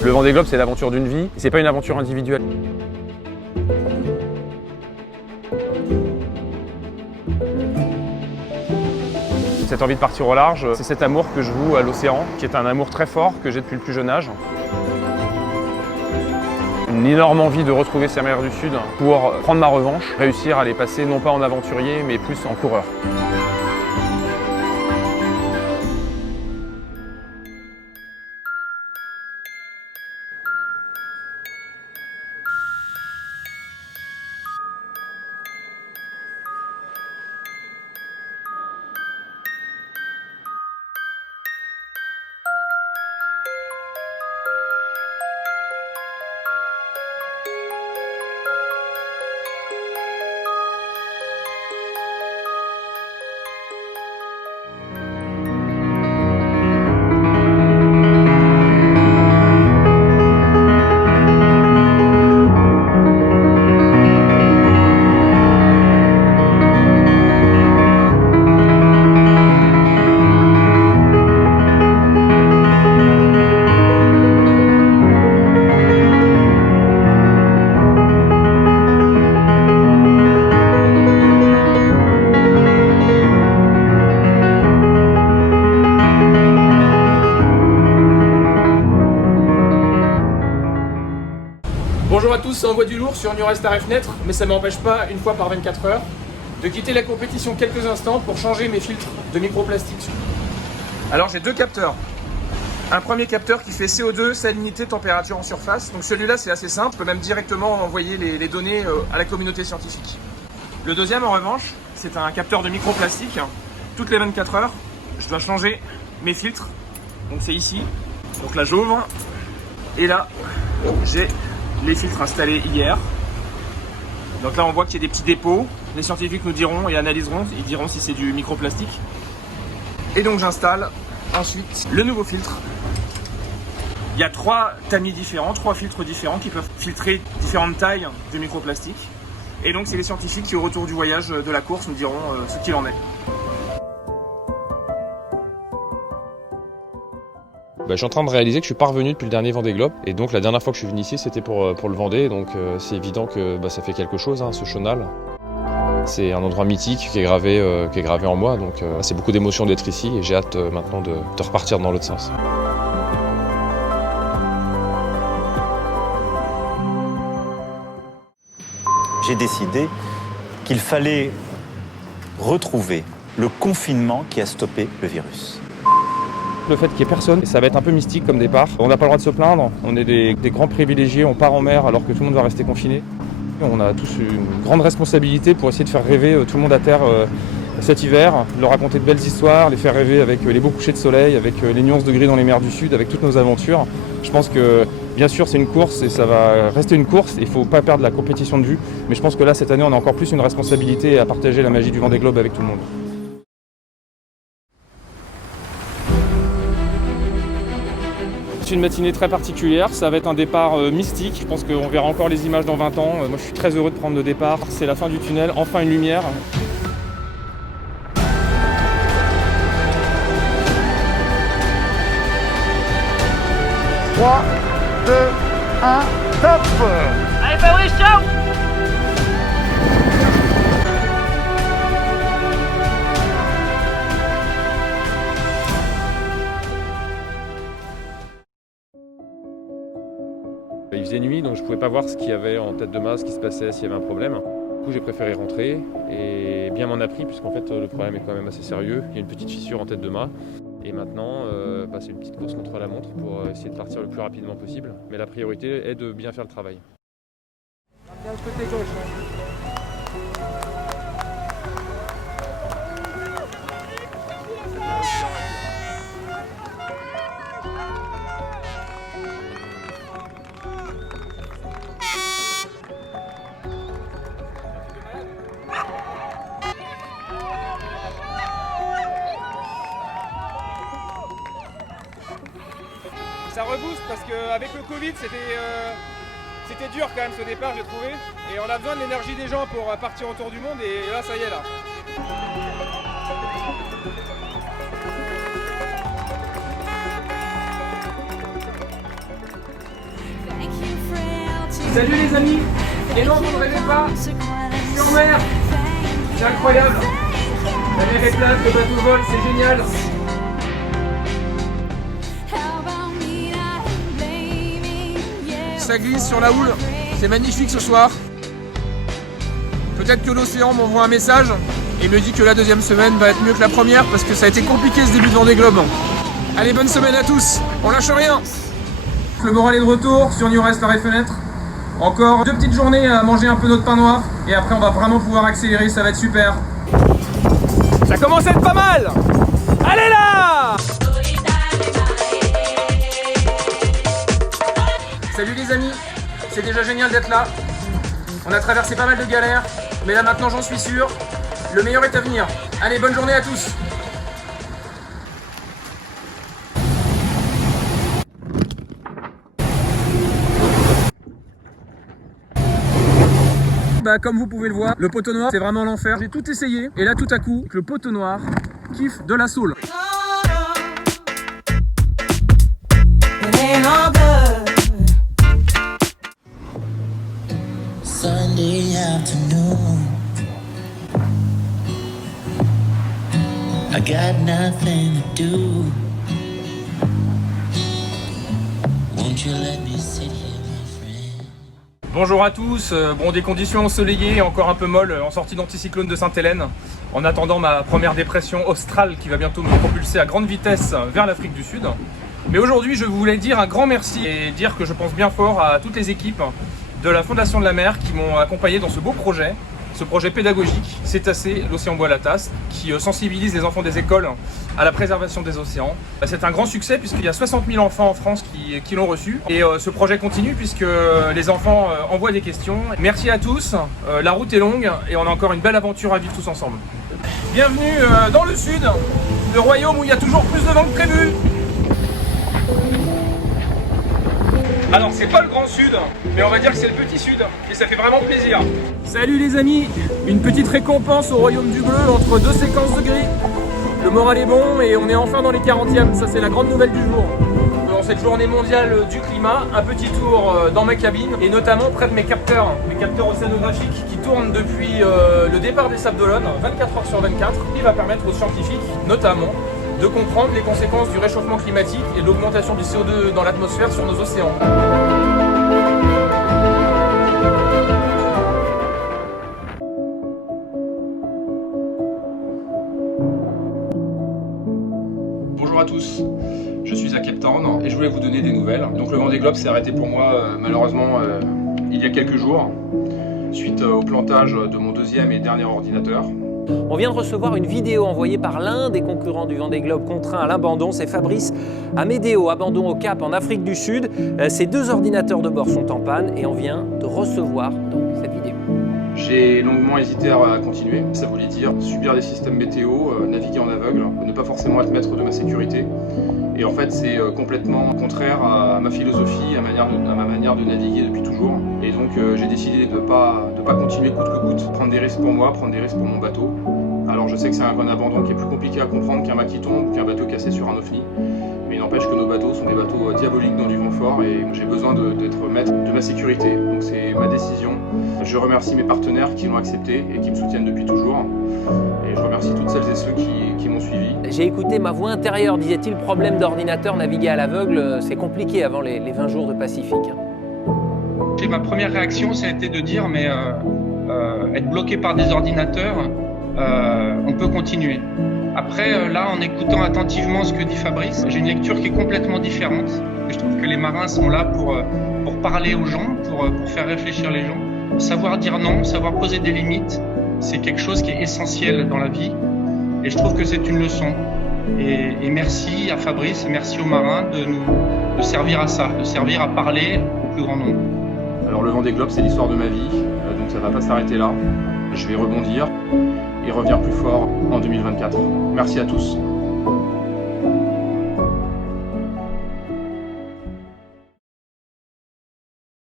Le Vendée Globe, c'est l'aventure d'une vie, c'est pas une aventure individuelle. Cette envie de partir au large, c'est cet amour que je voue à l'océan, qui est un amour très fort que j'ai depuis le plus jeune âge. Une énorme envie de retrouver ces mers du Sud pour prendre ma revanche, réussir à les passer non pas en aventurier, mais plus en coureur. Bonjour à tous, c'est Envoi du Lourd sur New Rest à Fenêtre, mais ça ne m'empêche pas, une fois par 24 heures, de quitter la compétition quelques instants pour changer mes filtres de microplastique. Alors j'ai deux capteurs. Un premier capteur qui fait CO2, salinité, température en surface. Donc celui-là c'est assez simple, je peux même directement envoyer les données à la communauté scientifique. Le deuxième en revanche, c'est un capteur de microplastique. Toutes les 24 heures, je dois changer mes filtres. Donc c'est ici. Donc là j'ouvre. Et là, j'ai les filtres installés hier. Donc là on voit qu'il y a des petits dépôts. Les scientifiques nous diront et analyseront, ils diront si c'est du microplastique. Et donc j'installe ensuite le nouveau filtre. Il y a trois tamis différents, trois filtres différents qui peuvent filtrer différentes tailles de microplastique. Et donc c'est les scientifiques qui au retour du voyage de la course nous diront ce qu'il en est. Je suis en train de réaliser que je suis pas revenu depuis le dernier Vendée Globe, et donc la dernière fois que je suis venu ici c'était pour le Vendée, donc c'est évident que ça fait quelque chose, ce chenal. C'est un endroit mythique qui est gravé en moi, donc c'est beaucoup d'émotions d'être ici et j'ai hâte maintenant de repartir dans l'autre sens. J'ai décidé qu'il fallait retrouver le confinement qui a stoppé le virus. Le fait qu'il n'y ait personne, ça va être un peu mystique comme départ. On n'a pas le droit de se plaindre, on est des grands privilégiés, on part en mer alors que tout le monde va rester confiné. On a tous une grande responsabilité pour essayer de faire rêver tout le monde à terre cet hiver, leur raconter de belles histoires, les faire rêver avec les beaux couchers de soleil, avec les nuances de gris dans les mers du Sud, avec toutes nos aventures. Je pense que bien sûr c'est une course et ça va rester une course, il ne faut pas perdre la compétition de vue. Mais je pense que là cette année on a encore plus une responsabilité à partager la magie du Vendée Globe avec tout le monde. C'est une matinée très particulière, ça va être un départ mystique, je pense qu'on verra encore les images dans 20 ans. Moi je suis très heureux de prendre le départ, c'est la fin du tunnel, enfin une lumière. 3, 2, 1, top! Allez Fabrice, ciao! Il faisait nuit, donc je pouvais pas voir ce qu'il y avait en tête de mât, ce qui se passait, s'il y avait un problème. Du coup j'ai préféré rentrer et bien m'en a pris puisqu'en fait le problème est quand même assez sérieux. Il y a une petite fissure en tête de mât. Et maintenant, c'est une petite course contre la montre pour essayer de partir le plus rapidement possible. Mais la priorité est de bien faire le travail. Ça rebooste parce qu'avec le Covid c'était dur quand même ce départ, j'ai trouvé. Et on a besoin de l'énergie des gens pour partir autour du monde et là ça y est là. Salut les amis. Et non, vous ne rêvez pas, je suis en mer. C'est incroyable. La mer est plate, le bateau vole, c'est génial. Ça glisse sur la houle, c'est magnifique ce soir. Peut-être que l'océan m'envoie un message et me dit que la deuxième semaine va être mieux que la première parce que ça a été compliqué ce début de Vendée Globe. Allez, bonne semaine à tous, on lâche rien. Le moral est de retour sur New Restaurant et Fenêtre. Encore 2 petites journées à manger un peu notre pain noir et après on va vraiment pouvoir accélérer, ça va être super. Ça commence à être pas mal. Allez là! Salut les amis, c'est déjà génial d'être là. On a traversé pas mal de galères, mais là maintenant j'en suis sûr, le meilleur est à venir. Allez, bonne journée à tous. Bah, comme vous pouvez le voir, le poteau noir c'est vraiment l'enfer. J'ai tout essayé et là tout à coup, le poteau noir kiffe de la soul. Sunday afternoon, I got nothing to do. Won't you let me sit here, my friend? Bonjour à tous, bon, des conditions ensoleillées, encore un peu molles en sortie d'anticyclone de Sainte-Hélène, en attendant ma première dépression australe qui va bientôt me propulser à grande vitesse vers l'Afrique du Sud. Mais aujourd'hui je voulais dire un grand merci et dire que je pense bien fort à toutes les équipes de la Fondation de la Mer qui m'ont accompagné dans ce beau projet, ce projet pédagogique, Cétacés, l'océan boit la tasse, qui sensibilise les enfants des écoles à la préservation des océans. C'est un grand succès puisqu'il y a 60 000 enfants en France qui l'ont reçu. Et ce projet continue puisque les enfants envoient des questions. Merci à tous, la route est longue et on a encore une belle aventure à vivre tous ensemble. Bienvenue dans le sud, le royaume où il y a toujours plus de vent que prévu. Alors c'est pas le grand sud, mais on va dire que c'est le petit sud, et ça fait vraiment plaisir. Salut les amis, une petite récompense au royaume du bleu entre 2 séquences de gris. Le moral est bon et on est enfin dans les 40e, ça c'est la grande nouvelle du jour. Dans cette journée mondiale du climat, un petit tour dans ma cabine, et notamment près de mes capteurs océanographiques qui tournent depuis le départ des Sables d'Olonne, 24 heures sur 24, qui va permettre aux scientifiques, notamment, de comprendre les conséquences du réchauffement climatique et de l'augmentation du CO2 dans l'atmosphère sur nos océans. Bonjour à tous, je suis à Cape Town et je voulais vous donner des nouvelles. Donc le Vendée Globe s'est arrêté pour moi malheureusement il y a quelques jours, suite au plantage de mon 2e et dernier ordinateur. On vient de recevoir une vidéo envoyée par l'un des concurrents du Vendée Globe contraint à l'abandon, c'est Fabrice Amédéo, abandon au Cap en Afrique du Sud. Ses 2 ordinateurs de bord sont en panne et on vient de recevoir donc cette vidéo. J'ai longuement hésité à continuer, ça voulait dire subir des systèmes météo, naviguer en aveugle, ne pas forcément être maître de ma sécurité. Et en fait c'est complètement contraire à ma philosophie, à ma manière de naviguer depuis toujours. Et donc j'ai décidé de pas continuer coûte que coûte, prendre des risques pour moi, prendre des risques pour mon bateau. Alors je sais que c'est un abandon qui est plus compliqué à comprendre qu'un mât qui tombe, qu'un bateau cassé sur un OFNI. Mais il n'empêche que nos bateaux sont des bateaux diaboliques dans du vent fort et j'ai besoin d'être maître de ma sécurité. Donc c'est ma décision. Je remercie mes partenaires qui l'ont accepté et qui me soutiennent depuis toujours. Et je remercie toutes celles et ceux qui m'ont suivi. J'ai écouté ma voix intérieure, disait-il, problème d'ordinateur, naviguer à l'aveugle, c'est compliqué avant les 20 jours de Pacifique. Ma première réaction, ça a été de dire, mais être bloqué par des ordinateurs, on peut continuer. Après, là, en écoutant attentivement ce que dit Fabrice, j'ai une lecture qui est complètement différente. Je trouve que les marins sont là pour parler aux gens, pour faire réfléchir les gens. Savoir dire non, savoir poser des limites, c'est quelque chose qui est essentiel dans la vie. Et je trouve que c'est une leçon. Et merci à Fabrice, merci aux marins de servir à ça, de servir à parler au plus grand nombre. Alors le Vendée Globe, c'est l'histoire de ma vie, donc ça ne va pas s'arrêter là. Je vais rebondir et revenir plus fort en 2024. Merci à tous.